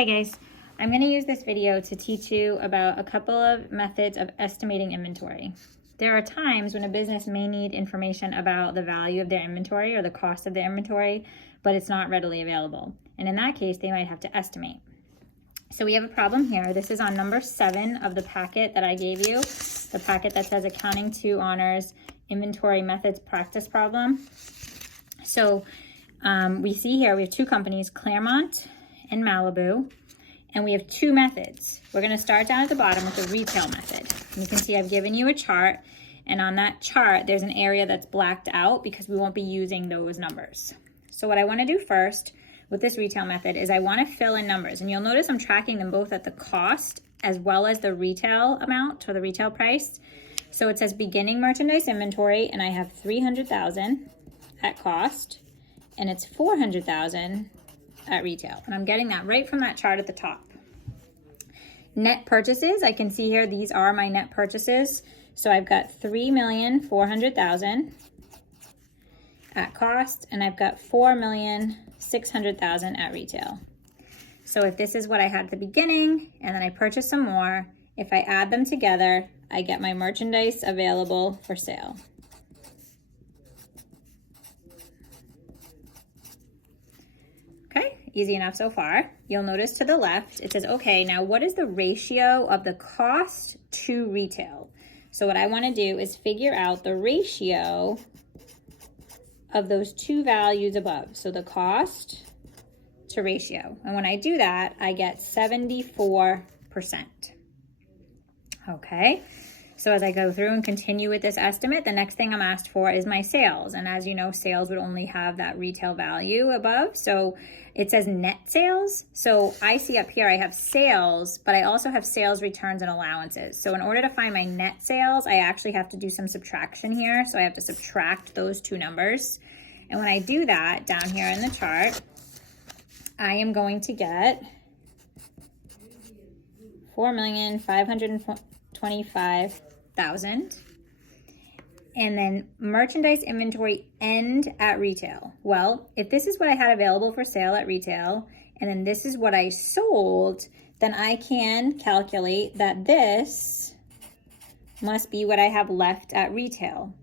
Hi guys, I'm going to use this video to teach you about a couple of methods of estimating inventory. There are times when a business may need information about the value of their inventory or the cost of their inventory, but it's not readily available. And in that case, they might have to estimate. So we have a problem here. This is on number 7 of the packet that I gave you, the packet that says Accounting 2 Honors Inventory Methods Practice Problem. So we see here we have two companies, Claremont and Malibu, and we have two methods. We're going to start down at the bottom with the retail method. You can see I've given you a chart, and on that chart there's an area that's blacked out because we won't be using those numbers. So what I want to do first with this retail method is I want to fill in numbers, and you'll notice I'm tracking them both at the cost as well as the retail amount or the retail price. So it says beginning merchandise inventory, and I have 300,000 at cost, and it's 400,000 at retail, and I'm getting that right from that chart at the top. Net purchases, I can see here these are my net purchases. So I've got 3,400,000 at cost, and I've got 4,600,000 at retail. So if this is what I had at the beginning and then I purchase some more, if I add them together, I get my merchandise available for sale. Okay, easy enough so far. You'll notice to the left, it says, okay, now what is the ratio of the cost to retail? So what I want to do is figure out the ratio of those two values above. So the cost to ratio. And when I do that, I get 74%. Okay. So as I go through and continue with this estimate, the next thing I'm asked for is my sales. And as you know, sales would only have that retail value above. So it says net sales. So I see up here I have sales, but I also have sales, returns, and allowances. So in order to find my net sales, I actually have to do some subtraction here. So I have to subtract those two numbers. And when I do that down here in the chart, I am going to get 4,525,000. And then merchandise inventory end at retail. Well, if this is what I had available for sale at retail, and then this is what I sold, then I can calculate that this must be what I have left at retail.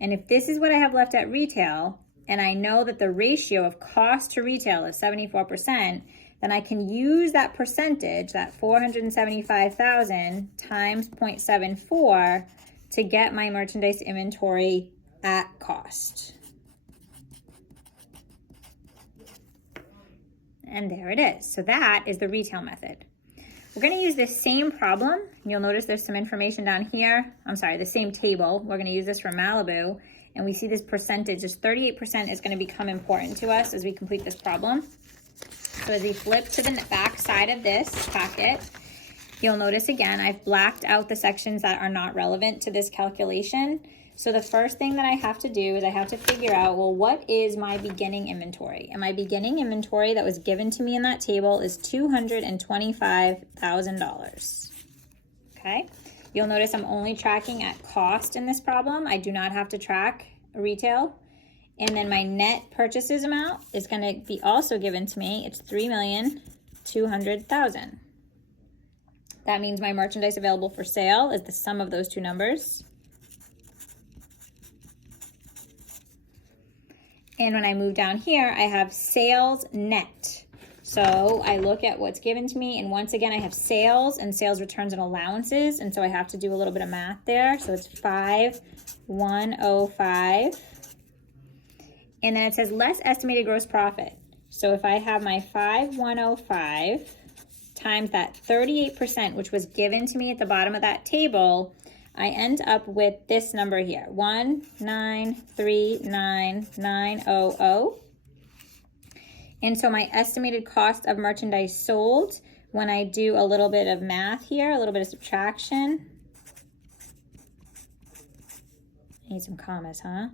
And if this is what I have left at retail, and I know that the ratio of cost to retail is 74%, then I can use that percentage, that 475,000 times 0.74 to get my merchandise inventory at cost. And there it is. So that is the retail method. We're going to use this same problem. You'll notice there's some information down here. I'm sorry, the same table. We're going to use this for Malibu. And we see this percentage, this 38% is going to become important to us as we complete this problem. So as we flip to the back side of this packet, you'll notice again, I've blacked out the sections that are not relevant to this calculation. So the first thing that I have to do is I have to figure out, well, what is my beginning inventory? And my beginning inventory that was given to me in that table is $225,000. Okay. You'll notice I'm only tracking at cost in this problem. I do not have to track retail. And then my net purchases amount is going to be also given to me. It's $3,200,000. That means my merchandise available for sale is the sum of those two numbers. And when I move down here, I have sales net. So I look at what's given to me, and once again, I have sales and sales returns and allowances, and so I have to do a little bit of math there. So it's 5,105. And then it says less estimated gross profit. So if I have my 5,105 times that 38%, which was given to me at the bottom of that table, I end up with this number here, 1,939,900. And so my estimated cost of merchandise sold, when I do a little bit of math here, a little bit of subtraction. I need some commas, huh?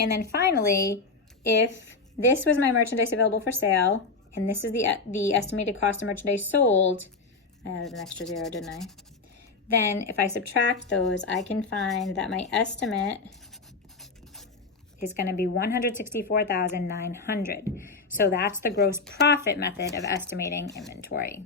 And then finally, if this was my merchandise available for sale, and this is the estimated cost of merchandise sold, I added an extra zero, didn't I? Then if I subtract those, I can find that my estimate is going to be $164,900. So that's the gross profit method of estimating inventory.